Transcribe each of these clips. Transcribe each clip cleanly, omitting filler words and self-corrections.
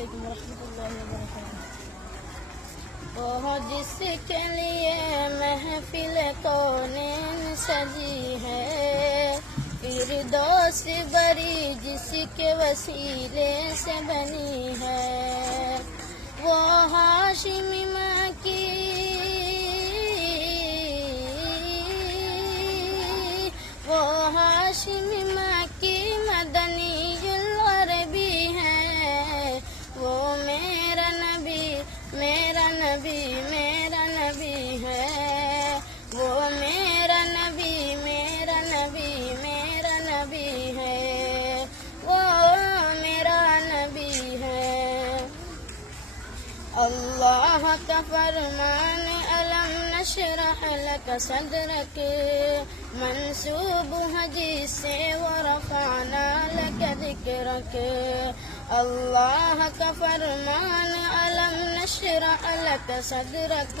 علیکم ورحمۃ اللہ وبرکاتہ۔ وہ جس کے لیے محفل کونین سجی ہے، فردوس بری جس کے وسیلے سے بنی ہے، وہ ہاشمی ماں کی مدنی العربی ہے، وہ میرا نبی میرا نبی میرا نبی ہے، وہ میرا نبی میرا نبی میرا نبی ہے، وہ میرا نبی ہے۔ اللہ کا فرمان الم نشرح لک صدرک، منسوب حدیث سے ورفعنا لک ذکرک۔ اللہ کا فرمان الم نشرح لک صدرک،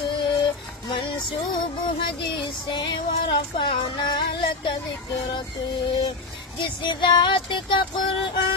منسوب حدیث سے ورفعنا لک ذکرک۔ جس ذات کا قرآن